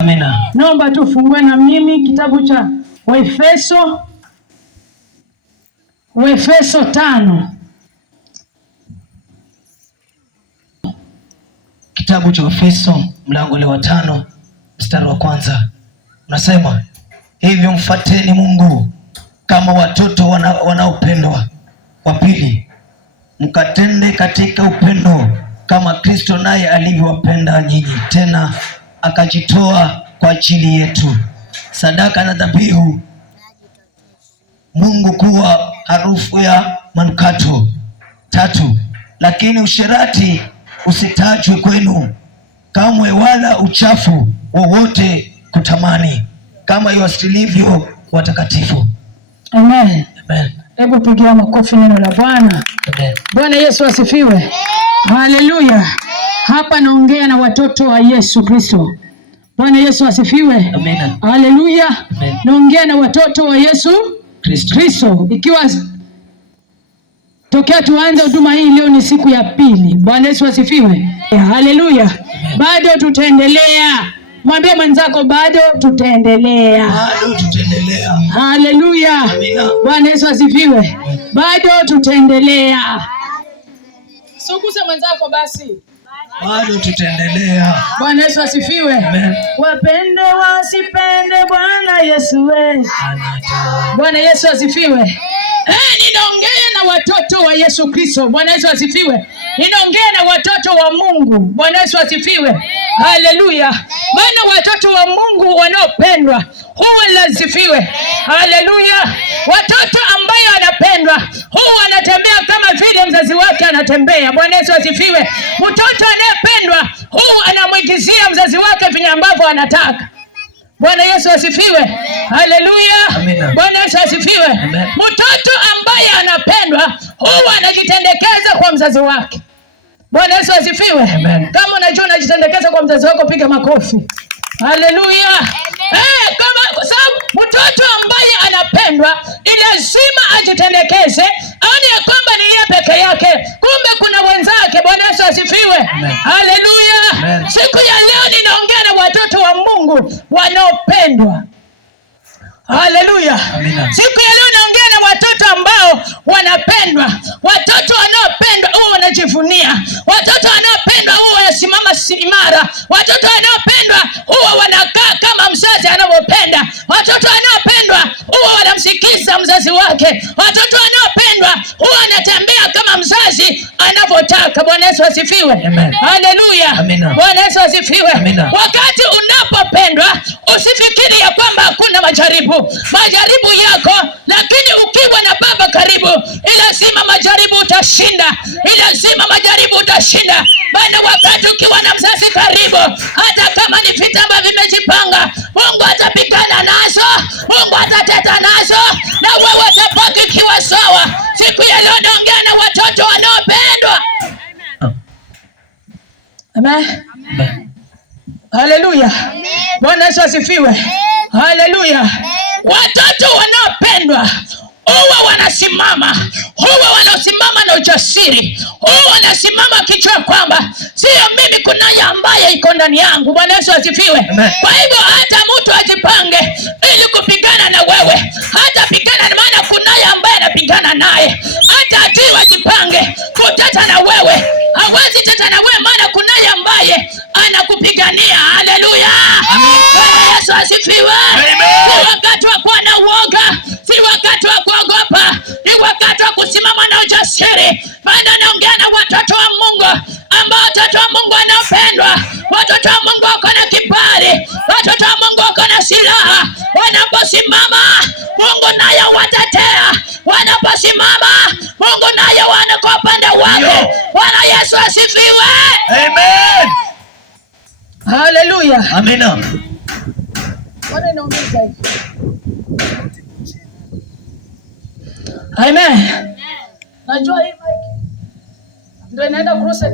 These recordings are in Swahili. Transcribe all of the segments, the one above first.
Amina. Naomba tufungue na mimi kitabu cha Waefeso 5. Kitabu cha Waefeso mlango wa 5 mstari wa 1. Unasema, hivyo mfuateni Mungu kama watoto wanaopendwa. Wa pili, mkatende katika upendo kama Kristo naye alivyowapenda nyinyi, tena akajitoa kwa ajili yetu, sadaka na dhabihu Mungu kuwa harufu ya manukato. 3, lakini usherati usitajwe kwenu kamwe, wala uchafu wowote kutamani, kama iwasilivyo watakatifu. Amen. Amen. Hebu pigia makofi neno la Bwana. Amen. Bwana Yesu asifiwe. Haleluya. Hapa naongea na watoto wa Yesu Kristo. Bwana Yesu asifiwe. Amen. Haleluya. Naongea na watoto wa Yesu Kristo. Ikiwa tokea tuanze huduma hii, leo ni siku ya pili. Bwana Yesu asifiwe. Haleluya. Bado tutaendelea. Mwambie mwenzako bado tutaendelea. Bado tutaendelea. Haleluya. Bwana Yesu asifiwe. Bado tutaendelea. Soguse mwenzako basi. Bado tutaendelea. Bwana Yesu asifiwe. Amen. Wapende wasipende, Bwana Yesu we. Bwana Yesu asifiwe. Ninaongea na watoto wa Yesu Kristo. Bwana Yesu asifiwe. Ninaongea na watoto wa Mungu. Bwana Yesu asifiwe. Haleluya. Maana watoto wa Mungu wanaopendwa huwa lazisifiwe. Haleluya. Watoto ambaye wanapendwa huwa anatembea kama vile mzazi wake anatembea. Bwana Yesu asifiwe. Mtoto anayependwa huwa anamwigizia mzazi wake vile ambavyo anataka. Bwana Yesu asifiwe. Haleluya. Bwana Yesu asifiwe. Mtoto ambaye anapendwa huwa anajitendekeza kwa mzazi wake. Bwana Yesu asifiwe. Kama unajua unajitendekeza kwa mzazi wako, piga makofi. Haleluya. Kama sababu mtoto ambaye anapendwa ni lazima ajitendekeze, aone ya kwamba ni yeye peke yake, kumbe kuna wenzake. Bwana Yesu asifiwe. Haleluya. Siku ya leo ninaongea na watoto wa Mungu wanaopendwa. Haleluya. Siku ya leo naongea na watoto ambao wanapendwa. Watoto wanaopendwa huwa wanajivunia. Watoto wanaopendwa huwa wanasimama imara. Watoto wanaopendwa huwa wanakaa kama mzazi anavyopenda. Watoto wanaopendwa huwa wanamsikiza mzazi wake. Watoto wanaopendwa huwa wanatembea kama mzazi anavyotaka. Bwana Yesu asifiwe. Haleluya. Bwana Yesu asifiwe. Wakati unapopendwa usifikiri ya kwamba hakuna majaribu. Majaribu yako, lakini ukiwa na baba karibu, lazima majaribu utashinda. Lazima majaribu utashinda. Maana wakati ukiwa na mzazi karibu, hata kama ni vita ambavyo vimejipanga, Mungu atapigana nazo, Mungu atateta nazo, na wewe utabaki kiwa sawa. Siku ya leo naongea na watoto wanaopendwa. Amen. Haleluya. Bwana Yesu asifiwe. Haleluya. Watoto wanaopendwa huwa wanasimama na ujasiri. Huwa wanasimama kijua kwamba sio mimi, kunaye ambaye iko ndani yangu. Bwana Yesu asifiwe. Kwa hivyo hata mtu ajipange ili kupigana na wewe, hata pigana, maana kunaye ambaye anapigana naye. Hata adui ajipange kuteta na wewe, hawezi teta na wewe, maana kunaye ambaye anakupigania. Haleluya. Bwana Yesu asifiwe. Si wakati wa kuwa na uoga, si wakati wa kuogopa, ni wakati wa kusimama na ujasiri. Maana naongea na watoto wa Mungu ambao watoto wa Mungu wanaopendwa. Watoto wa Mungu wako na kibali. Watoto wa Mungu wako na silaha. Wanaposimama, Mungu naye watetea. Wanaposimama, Mungu naye kwa upande wake. Bwana Yesu asifiwe. Amen. Haleluya. Amina. Amen. Najua hii mic ndio inaenda kurusa.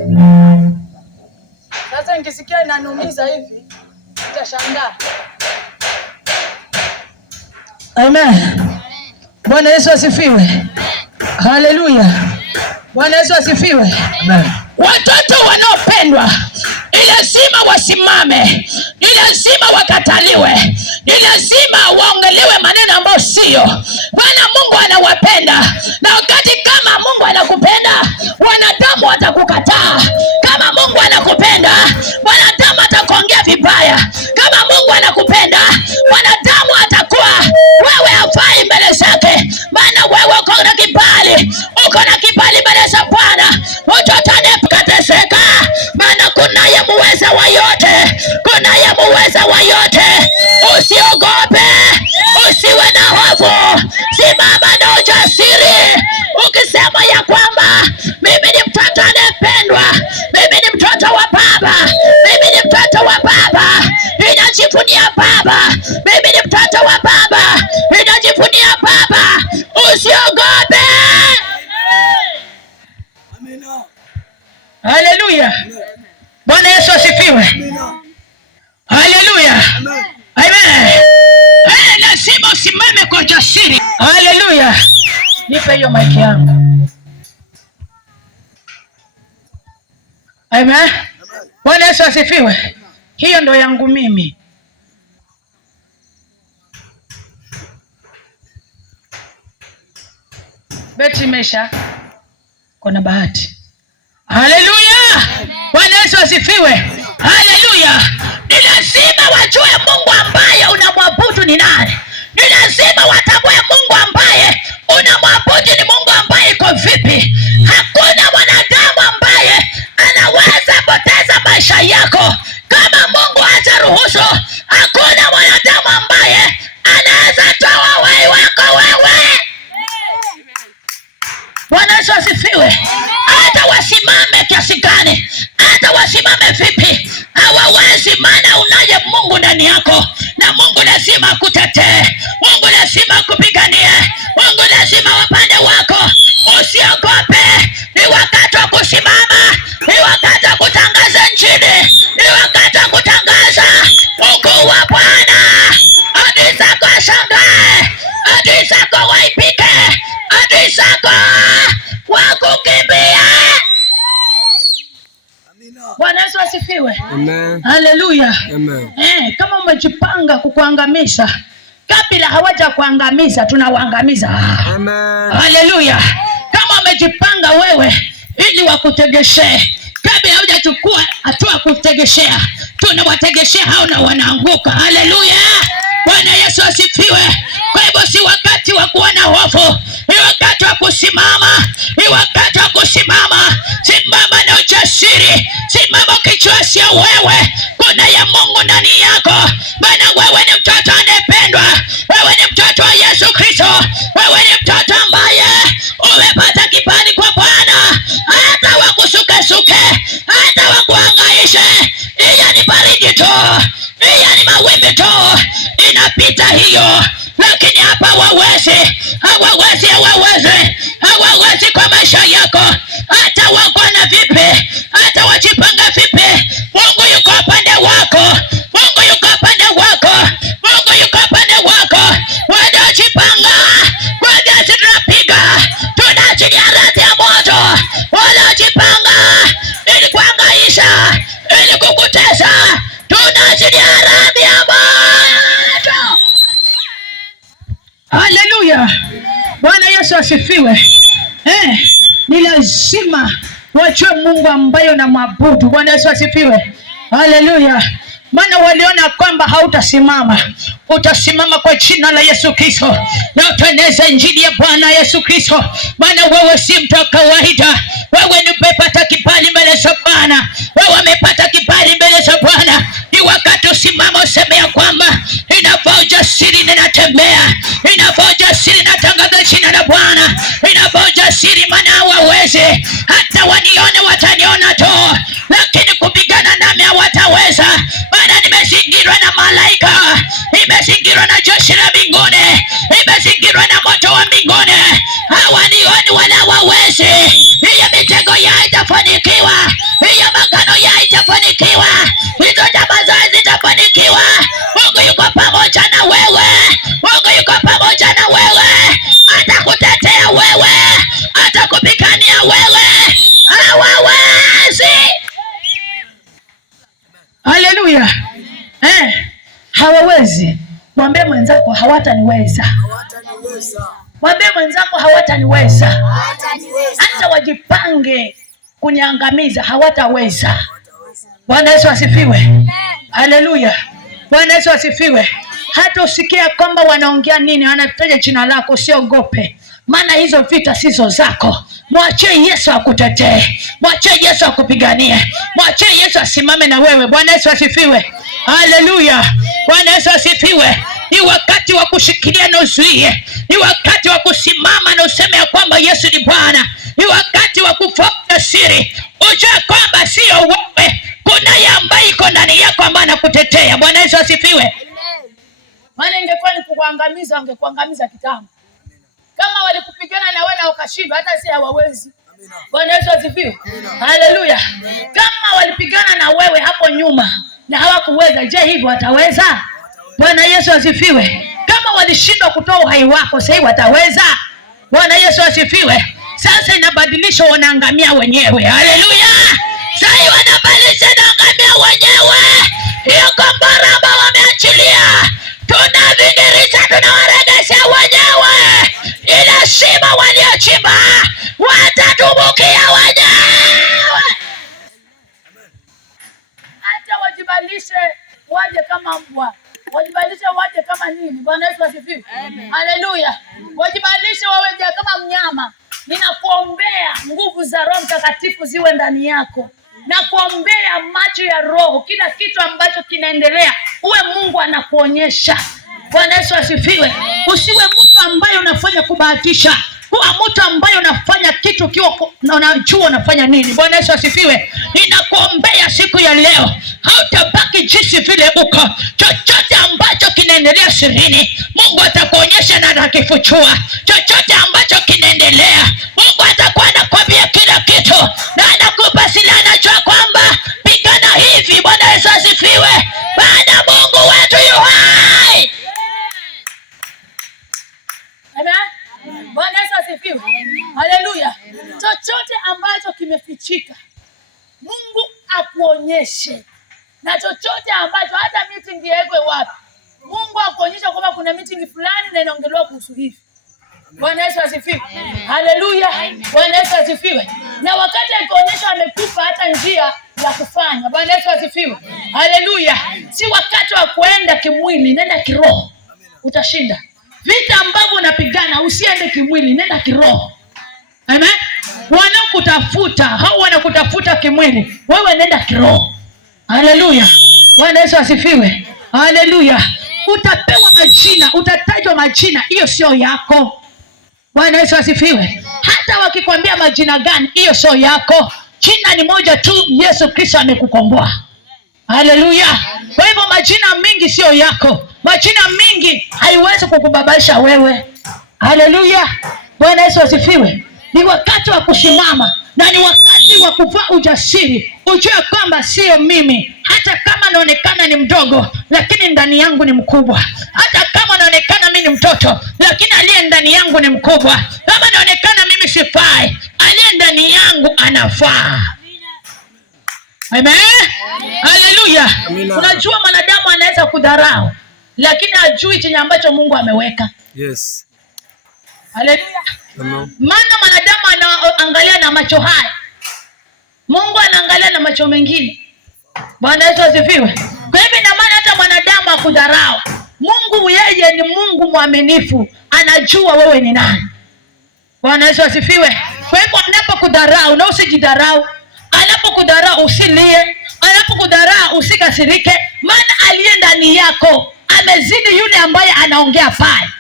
Sasa nikisikia inanumiza hivi, nitashangaa. Amen. Bwana Yesu asifiwe. Haleluya. Bwana Yesu asifiwe. Amen. Watoto wanaopendwa ni lazima wasimame, ni lazima wakataliwe, ni lazima waongelewe maneno ambayo sio. Bwana Mungu anawapenda, na wakati kama Mungu anakupenda, wanadamu watakukataa. Kama Mungu anakupenda, wanadamu atakuongea vibaya. Kama Mungu anakupenda, wanadamu atakuwa wewe hafai mbele zake, maana wewe uko na kibali, uko na kibali mbele za Bwana. Utotane kateseka, maana kunaye muweza wa yote, kunaye muweza wa yote. Usiogope, usiwe na hofu, simama na ujasiri ukisema ya kwamba mimi ni mtoto anayependwa, mimi ni mtoto wa Baba, mimi ni mtoto wa Baba, ninajivunia Baba, mimi ni mtoto wa Baba, ninajivunia Baba. Usiogope. Haleluya. Bwana Yesu asifiwe. Haleluya. Amen. Lazima usimame kwa jasiri. Haleluya. Nipe hiyo mic yangu. Amen. Bwana Yesu asifiwe. Hiyo ndo yangu mimi. Beti mesha. Kuna bahati. Haleluya. Bwana Yesu asifiwe. Haleluya. Ni lazima wajue Mungu ambaye unamwabudu ni nani. Ni lazima watambue Mungu ambaye unamwabudu ni Mungu ambaye iko vipi. Hakuna mwanadamu ambaye anaweza poteza maisha yako kama Mungu hajaruhusu. Hakuna mwanadamu ambaye anaweza toa uhai wako wewe. Bwana Yesu asifiwe. Hata wasimame kiasi gani, hata wasimame vipi, hawawezi, maana unaye Mungu ndani yako, na Mungu lazima akutetee, Mungu lazima akupiganie, Mungu lazima wapande wako. Usiogope. Ni wakati wa kusimama, ni wakati wa kutangaza Injili, ni wakati wa kutangaza ukuu wa Bwana. Adui zako washangae, adui zako waipike, adui zako wakukimbia. Bwana Yesu asifiwe. Amen. Haleluya. Amen. Kama umejipanga kukuangamiza, kabla hawaja kuangamiza tunawaangamiza. Amen. Haleluya. Kama umejipanga wewe ili wakutegeshee, kabla hujachukua hatua kutegeshea, tunawategeshea hao na wanaanguka. Haleluya. Bwana Yesu asifiwe. Kwa hivyo si wakati wa kuwa na hofu, ni wakati wa kusimama, ni wakati wa kusimama. Simama na ujasiri, simama ukijua sio wewe, kuna ya Mungu ndani yako, maana wewe ni mtoto anayependwa, wewe ni mtoto wa Yesu Kristo, wewe ni mtoto ambaye umepata kibali kwa Bwana. Hata wakusuke, hata wakuhangaishe, hiyo ni baridi tu, hiyo ni mawimbi tu, inapita hiyo. Lakini hapa hawawezi kwa maisha yako. Hata wako na vipi, hata wajipanga vipi, Mungu yuko upande wako, Mungu yuko upande wako, Mungu yuko upande wako. Wanaojipanga kwa gasi tunapiga, tunaachilia radi ya moto. Wanaojipanga ili kuhangaisha, ili kukutesa, tunaachilia radi ya moto. Haleluya. Bwana Yesu asifiwe. Ni lazima wajue Mungu ambaye unamwabudu. Bwana Yesu asifiwe. Haleluya. Maana waliona kwamba hautasimama, utasimama kwa jina la Yesu Kristo na utaeneza Injili ya Bwana Yesu Kristo. Maana wewe si mtu wa kawaida, wewe ni umepata kibali mbele za Bwana, wewe umepata kibali mbele za Bwana. Ni wakati usimama useme ya kwamba inafaa ujasiri, ninatembea, inafaa ujasiri, natangaza jina la Bwana, inafaa ujasiri, maana hawawezi. Hata wanione wataniona tu, lakini kupigana nami hawataweza, maana nimezingirwa na malaika, nimezingirwa na jeshi la mbinguni, nimezingirwa na moto wa mbinguni. Hawanioni wala hawawezi. Hiyo mitego ya haitafanikiwa, hiyo magano ya haitafanikiwa, hizo jamaa zao zitafanikiwa. Mungu yuko pamoja na wewe, Mungu yuko pamoja na wewe, atakutetea wewe, atakupigania wewe. Hawawezi. hawawezi, mwambie mwenzako hawataniweza. Mwambie mwenzako hawataniweza. Hata wajipange kuniangamiza hawataweza. Bwana Yesu asifiwe. Haleluya. Bwana Yesu asifiwe. Hata usikia kwamba wanaongea nini, wanataja jina lako, usiogope. Maana hizo vita sizo zako. Mwachie Yesu akutetee. Mwachie Yesu akupiganie. Mwachie Yesu asimame na wewe. Bwana Yesu asifiwe. Haleluya. Bwana Yesu asifiwe. Ni wakati wa kushikilia na uzuie. Ni wakati wa kusimama na useme ya kwamba Yesu ni Bwana. Ni wakati wa kufuata siri. Ujue kwamba sio wewe. Kuna yeye ambaye iko ndani yako ambaye anakutetea. Bwana Yesu asifiwe. Maana ingekuwa ni kukuangamiza, angekuangamiza kitambo. Kama walikupigana na wewe na ukashinda, hata si hawawezi. Bwana Yesu asifiwe. Haleluya. Kama walipigana na wewe hapo nyuma na hawakuweza, je, hivyo wataweza? Bwana Yesu asifiwe. Kama walishindwa kutoa uhai wako, sasa wataweza? Bwana Yesu asifiwe. Sasa inabadilisha, wanaangamia wenyewe. Haleluya. Sasa wanabadilisha, wanaangamia wenyewe. Hiyo kombora ambao wameachilia, tunavingirisha, tunawaregesha wenyewe. Ile shimo waliochimba watatumbukia wenyewe. Hata wajibalishe waje kama mbwa, wajibalishe waje kama nini. Bwana Yesu asifiwe. Haleluya. Wajibalishe waje kama mnyama. Ninakuombea nguvu za Roho Mtakatifu ziwe ndani yako. Na kuombea macho ya roho, kila kitu ambacho kinaendelea uwe Mungu anakuonyesha. Bwana Yesu asifiwe. Usiwe mtu ambaye unafanya kubahatisha. Kuwa mtu ambaye unafanya kitu kiwa unajua unafanya nini. Bwana Yesu asifiwe. Ninakuombea siku ya leo hautabaki jinsi vile uko. Chochote ambacho kinaendelea sirini, Mungu atakuonyesha na atakifichua. Chochote ambacho kinaendelea, Mungu atakuwa anakuambia kila kitu na anakupa silaha, anajua kwamba pigana hivi. Bwana Yesu asifiwe. Baada Mungu wetu yu hai. Amen. Bwana Yesu asifiwe. Haleluya. Chochote ambacho kimefichika, Mungu akuonyeshe. Na chochote ambacho hata meeting iwekwe wapi, Mungu akuonyesha kwamba kuna meeting fulani na inaongelewa kuhusu hivi. Bwana Yesu asifiwe. Haleluya. Bwana Yesu asifiwe. Na wakati akionyesha amekupa hata njia ya kufanya. Bwana Yesu asifiwe. Haleluya. Si wakati wa kuenda kimwili, nenda kiroho. Utashinda. Vita ambavyo unapigana usiende kimwili, nenda kiroho. Amen. Wanakutafuta, hao wanakutafuta kimwili, wewe nenda kiroho. Haleluya. Bwana Yesu asifiwe. Haleluya. Utapewa majina, utatajwa majina, hiyo sio yako. Bwana Yesu asifiwe. Hata wakikwambia majina gani, hiyo sio yako. Jina ni moja tu, Yesu Kristo amekukomboa. Haleluya. Kwa hivyo majina mingi sio yako. Majina mingi haiwezi kukubabaisha wewe. Haleluya. Bwana Yesu asifiwe. Ni wakati wa kusimama na ni wakati wa kuvaa ujasiri. Ujue kwamba sio mimi. Hata kama naonekana ni mdogo, lakini ndani yangu ni mkubwa. Hata kama naonekana mimi ni mtoto, lakini aliye ndani yangu ni mkubwa. Kama naonekana mimi sifai, aliye ndani yangu anafaa. Amen. Haleluya. Unajua mwanadamu anaweza kudharau, lakini hajui chenye ambacho Mungu ameweka. Yes. Haleluya. Maana mwanadamu anaangalia na macho haya, Mungu anaangalia na macho mengine. Bwana Yesu asifiwe. Kwa hivyo ina maana hata mwanadamu akudharau, Mungu yeye ni Mungu mwaminifu, anajua wewe ni nani. Bwana Yesu asifiwe. Kwa hivyo anapokudharau na usijidharau, anapokudharau usilie, anapokudharau usikasirike, maana aliye ndani yako amezidi yule ambaye anaongea pale.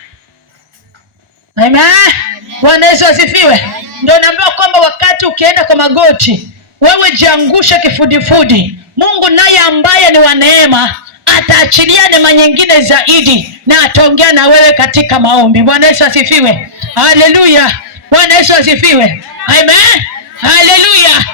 Amen. Bwana Yesu asifiwe. Ndio naambiwa kwamba wakati ukienda kwa magoti, wewe jiangushe kifudifudi. Mungu naye ambaye ni wa neema ataachilia neema nyingine zaidi na ataongea na wewe katika maombi. Bwana Yesu asifiwe. Haleluya. Bwana Yesu asifiwe. Amen. Haleluya.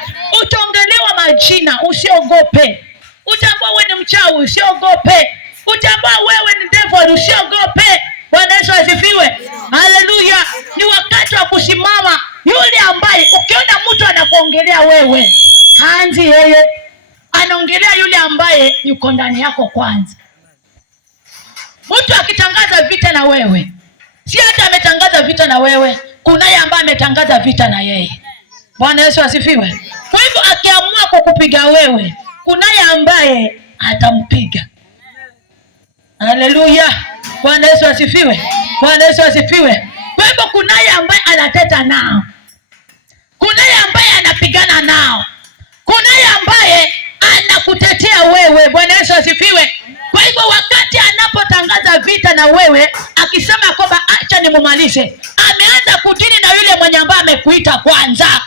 Utaongelewa majina, usiogope. Utambua wewe ni mchawi, usiogope. Utambua wewe ni devil, usiogope. Bwana Yesu asifiwe. Haleluya. Ni wakati wa kusimama. Yule ambaye ukiona mtu anakuongelea wewe, haanzi yeye, anaongelea yule ambaye yuko ndani yako kwanza. vita na wewe. Si hata ametangaza vita na wewe, kunaye ambaye ametangaza vita na yeye. Bwana Yesu asifiwe. Kwa hivyo akiamua kukupiga wewe, kunaye ambaye atampiga. Haleluya. Bwana Yesu asifiwe. Bwana Yesu asifiwe. Kwa hivyo kunaye ambaye anateta nao, kunaye ambaye anapigana nao, kunaye ambaye anakutetea wewe. Bwana Yesu asifiwe. Kwa hivyo wakati anapotangaza vita na wewe, akisema kwamba acha nimumalize, ameanza kudili na yule mwenye ambaye amekuita kwanza.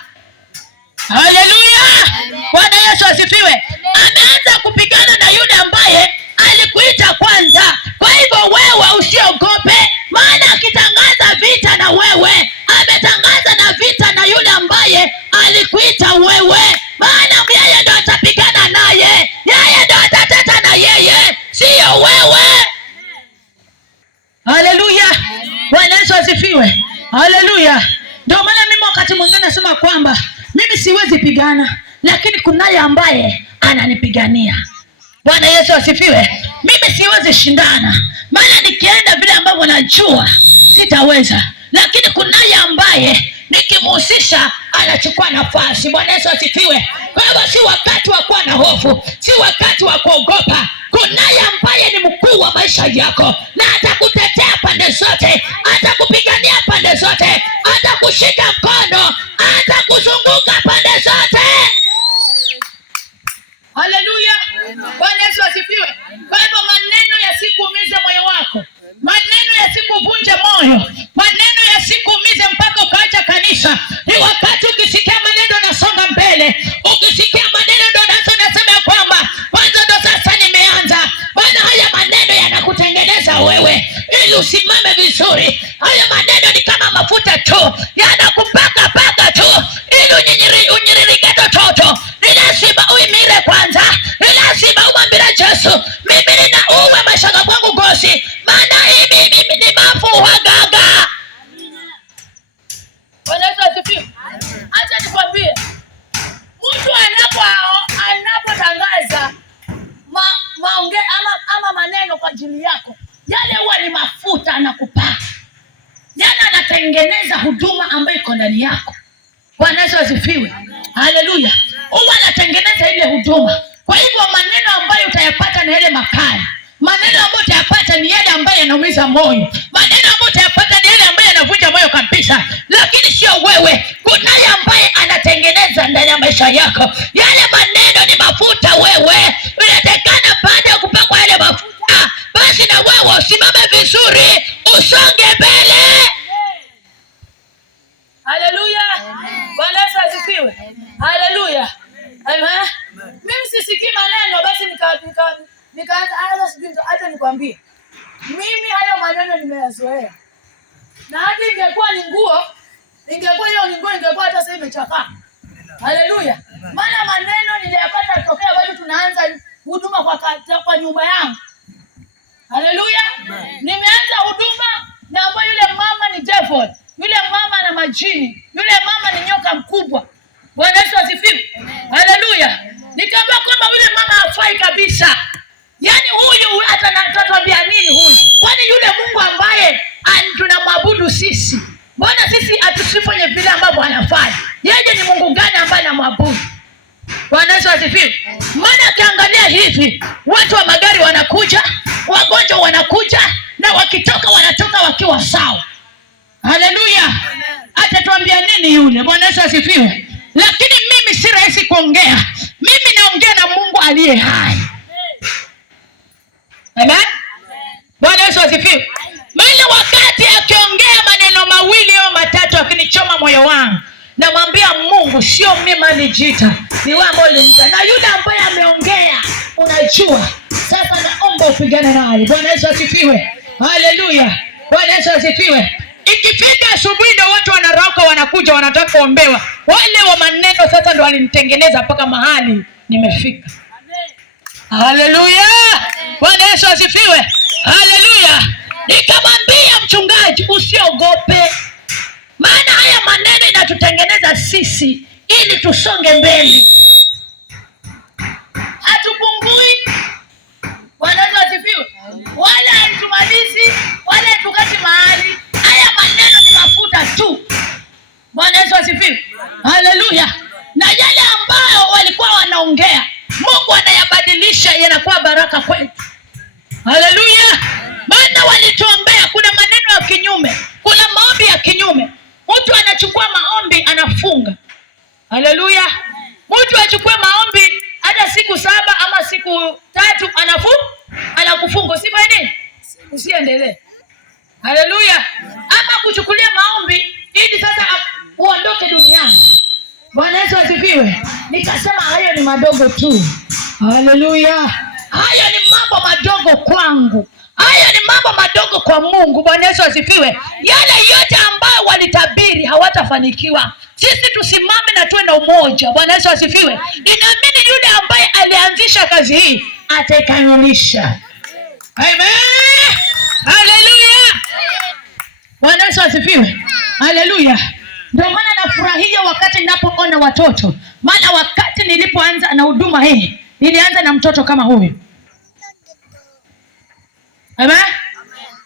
Haleluya. Bwana Yesu asifiwe. Ameanza kupigana na yule ambaye alikuita kwanza. Kwa hivyo wewe usiogope, maana akitangaza vita na wewe, ametangaza na vita na yule ambaye alikuita wewe, maana yeye ndo atapigana naye, yeye ndo atateta na yeye, sio wewe. Haleluya. Bwana Yesu asifiwe. Haleluya. Ndio maana mimi wakati mwingine nasema kwamba mimi siwezi pigana, lakini kunaye ambaye ananipigania. Bwana Yesu asifiwe. Mimi siwezi shindana, maana nikienda vile ambavyo najua sitaweza, lakini kunaye ambaye nikimhusisha anachukua nafasi. Bwana Yesu asifiwe. Kwa hivyo si wakati wa kuwa na hofu, si wakati wa kuogopa. Kunaye ambaye ni mkuu wa maisha yako, na atakutetea pande zote, atakupigania pande zote, atakushika mkono, atakuzunguka pande zote. Haleluya. Bwana Yesu asifiwe. Kwa hivyo maneno yasikuumize moyo wako, maneno yasikuvunje moyo, maneno yasikuumize mpaka ukaacha kanisa. Ni wakati ukisikia maneno nasonga mbele, ukisikia maneno ndo nasema kwamba kwanza ndo sasa nimeanza. Maana haya maneno yanakutengeneza wewe ili usimame vizuri. Haya maneno ni kama mafuta tu, yanakupaka paka tu ili unyiririke toto. Ni lazima uimire kwanza, ni lazima umwambie Yesu, mimi ninauwe mashaka kwangu gosi, maana mimi ni mafu wagaga. Bwana Yesu asifiwe. Acha nikwambie, mtu anapotangaza maonge ama maneno kwa ajili yako, yale huwa ni mafuta anakupaka. Yale anatengeneza huduma ambayo iko ndani yako. Bwana Yesu asifiwe. Haleluya. Huwa anatengeneza ile huduma. Kwa hivyo maneno ambayo utayapata na yale makali, maneno ambayo utayapata ni yale ambayo yanaumiza moyo, maneno ambayo utayapata ni yale ambayo yanavunja moyo kabisa, lakini sio wewe. Kunaye ambaye anatengeneza ndani ya maisha yako. Yale maneno ni mafuta. Wewe unatakana baada ya kupakwa yale mafuta, basi na wewe usimame vizuri, usonge mbele. Haleluya. Bwana Yesu asifiwe. Haleluya. Amen. Mimi sisikii maneno, basi nikaanza hata nikwambie, mimi hayo maneno nimeyazoea. Na hadi ingekuwa ni nguo, ingekuwa hiyo ni nguo, ingekuwa hata sasa imechakaa. Haleluya. Maana maneno niliyapata tokea bado tunaanza huduma kwa nyumba yangu. Haleluya. Nimeanza huduma na ambapo yule mama ni devil, yule mama na majini, yule mama ni nyoka mkubwa. Bwana Yesu asifiwe. Haleluya. Nikaambia kwamba yule mama hafai kabisa. Yaani huyu atatuambia nini huyu? Kwani yule Mungu ambaye tunamwabudu sisi, mbona sisi hatusifanye vile ambavyo anafanya? Yeye ni Mungu gani ambaye anamwabudu? Bwana Yesu asifiwe. Maana akiangalia hivi, watu wa magari wanakuja, wagonjwa wanakuja, na wakitoka wanatoka wakiwa sawa. Haleluya. Atatuambia nini yule? Bwana Yesu asifiwe. Lakini mimi si rahisi kuongea. Mimi naongea na Mungu aliye hai. Amen. Bwana Yesu asifiwe. Maana wakati akiongea maneno mawili au matatu akinichoma moyo wangu, namwambia Mungu, sio mimi alijita, ni wewe ambaye ulinita. Na yule ambaye ameongea unajua. Sasa naomba upigane naye. Bwana Yesu asifiwe. Haleluya. Bwana Yesu asifiwe. Ikifika asubuhi ndio watu wanarauka, wanakuja wanataka kuombewa. Wale wa maneno sasa ndio walinitengeneza mpaka mahali nimefika. Haleluya. Bwana Yesu asifiwe. Haleluya. Nikamwambia mchungaji, usiogope. Maana haya maneno inatutengeneza sisi ili tusonge mbele. Hatupungui. Bwana Yesu asifiwe. Wala hatumalizi, wala yanakuwa baraka kwetu. Haleluya! Maana walituombea. Kuna maneno ya kinyume, kuna maombi ya kinyume. Mtu anachukua maombi anafunga. Haleluya! Mtu achukue maombi hata siku 7 ama siku 3 anakufunga. Usifanye nini? Usiendelee. Haleluya! Ama kuchukulia maombi ili sasa uondoke duniani. Bwana Yesu asifiwe. Nikasema hayo ni madogo tu. Haleluya! Hayo ni mambo madogo kwangu. Hayo ni mambo madogo kwa Mungu. Bwana Yesu asifiwe. Yale yote ambayo walitabiri hawatafanikiwa. Sisi tusimame na tuwe na umoja. Bwana Yesu asifiwe. Ninaamini yule ambaye alianzisha kazi hii ataikamilisha. Amen. Haleluya. Bwana Yesu asifiwe. Haleluya. Ndio maana nafurahia wakati ninapoona watoto. Maana wakati nilipoanza na huduma hii, nilianza na mtoto kama huyu. Amen.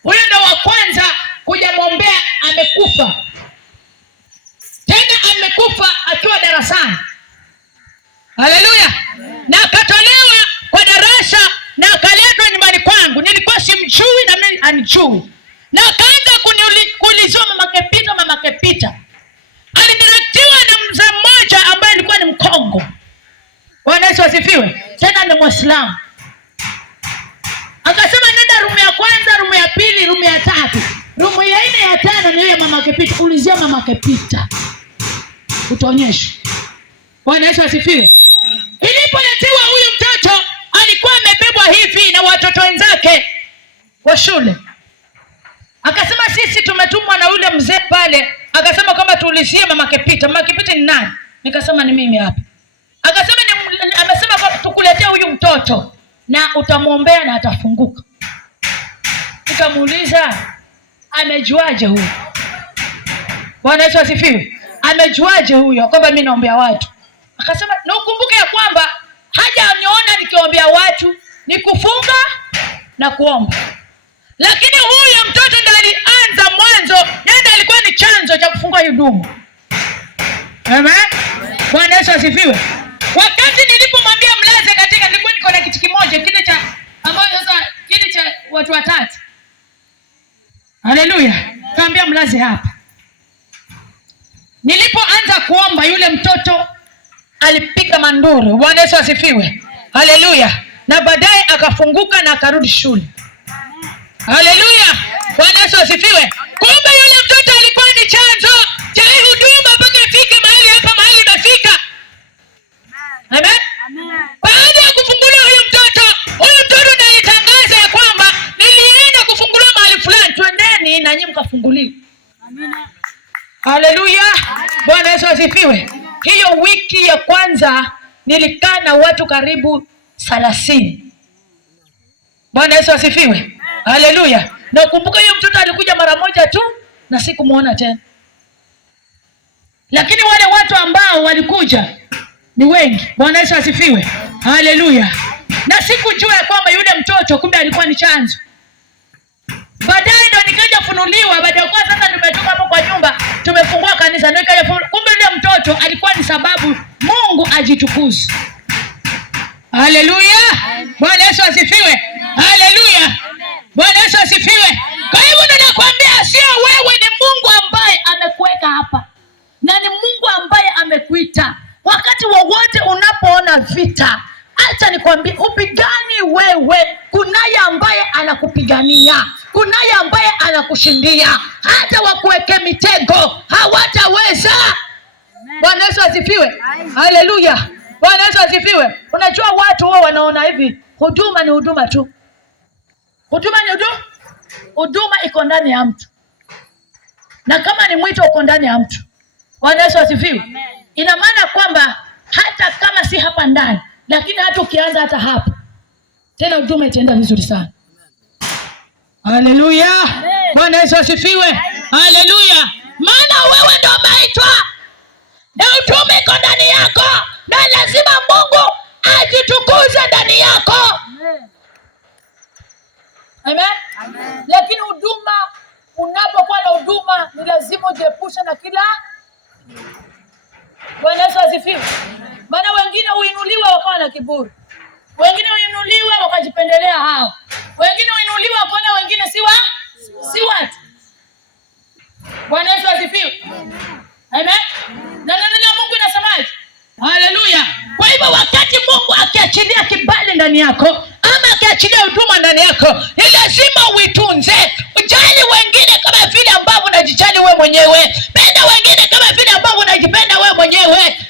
Huyu ndo wa kwanza kuja mwombea, amekufa. Tena amekufa akiwa darasani. Haleluya. Na akatolewa kwa darasa na akaletwa nyumbani kwangu. Nilikuwa simjui na mimi anijui. Na akaanza kuulizwa mama Kepita. Alidirektiwa na mzee mmoja ambaye alikuwa ni Mkongo. Bwana Yesu asifiwe. Tena ni Muislamu. Akasema nenda rumu ya kwanza, rumu ya pili, rumu ya 3. Rumu ya 4 ya 5 ni yeye mama Kepita. Ulizia mama Kepita. Utaonyesha. Bwana Yesu asifiwe. Ilipoletewa huyu mtoto alikuwa amebebwa hivi na watoto wenzake wa shule. Akasema sisi tumetumwa na yule mzee pale. Akasema kama tuulizie mama Kepita. Mama Kepita ni nani? Nikasema ni mimi hapa. Akasema amesema kwa tukuletea huyu mtoto na utamwombea na atafunguka. Nikamuuliza amejuaje huyu? Bwana Yesu asifiwe. Amejuaje huyo kwamba mimi naombea watu? Akasema na ukumbuke ya kwamba hajaniona nikiombea watu, ni kufunga na kuomba. Lakini huyo mtoto ndiye alianza mwanzo, yeye alikuwa ni chanzo cha kufungua huduma. Amen. Bwana Yesu asifiwe. Wakati nilipomwambia mlaze katika, nilikuwa niko na kiti kimoja kile cha ambayo sasa kile cha watu 3. Haleluya. Kaambia mlaze hapa. Nilipoanza kuomba yule mtoto alipiga manduru. Bwana Yesu asifiwe. Haleluya. Na baadaye akafunguka na akarudi shule. Haleluya. Bwana Yesu asifiwe. Kumbe yule mtoto alikuwa ni chanzo cha huduma mpaka ifike mahali hapa mahali imefika. Amen. Baada ya kufunguliwa huyu mtoto ndiye alitangaza ya kwamba nilienda kufunguliwa mahali fulani, twendeni na nyinyi mkafunguliwa. Amen. Haleluya. Bwana Yesu asifiwe. Hiyo wiki ya kwanza nilikaa na watu karibu 30. Bwana Yesu asifiwe. Haleluya. Na ukumbuka hiyo mtoto alikuja mara moja tu na sikumuona tena. Lakini wale watu ambao walikuja ni wengi. Bwana Yesu asifiwe. Haleluya. Na sikujua ya kwamba yule mtoto kumbe alikuwa ni chanzo. Baadaye ndo nikaja funuliwa, baada ya kuwa sasa tumetoka hapo kwa nyumba, tumefungua kanisa, ndio nikaja kumbe yule mtoto alikuwa ni sababu Mungu ajitukuze. Haleluya. Bwana Yesu asifiwe. Haleluya. Bwana Yesu asifiwe. Kwa hivyo ninakwambia sio wewe, ni Mungu ambaye amekuweka hapa. Na ni Mungu ambaye amekuita. Wakati wowote unapoona vita, acha nikwambie upigani wewe, kunaye ambaye anakupigania. Kunaye ambaye anakushindia. Hata wakuweke mitego hawataweza. Bwana Yesu asifiwe. Haleluya. Bwana Yesu asifiwe. Unajua watu wao wanaona hivi, huduma ni huduma tu. Huduma ni huduma. Huduma iko ndani ya mtu. Na kama ni mwito uko ndani ya mtu. Bwana Yesu asifiwe. Ina maana kwamba hata kama si hapa ndani, lakini hata ukianza hata hapa, tena huduma itaenda vizuri sana. Haleluya. Bwana Yesu asifiwe. Haleluya. Maana wewe ndio umeitwa. Na huduma iko ndani yako. Na lazima Mungu ajitukuze ndani yako. Amen. Amen. Lakini huduma, unapokuwa na huduma ni lazima ujiepushe na kila. Bwana Yesu asifiwe. Maana wengine huinuliwa wakawa na kiburi. Wengine uinuliwa wakajipendelea hao. Wengine uinuliwa wakaona wengine si watu. Bwana Yesu asifiwe. Amen. Na neno la Mungu linasemaje? Haleluya. Kwa hivyo wakati Mungu akiachilia kibali ndani yako ama akiachilia huduma ndani yako, ni lazima uitunze. Ujali wengine kama vile ambavyo unajijali wewe mwenyewe. Penda wengine kama vile ambavyo unajipenda wewe mwenyewe.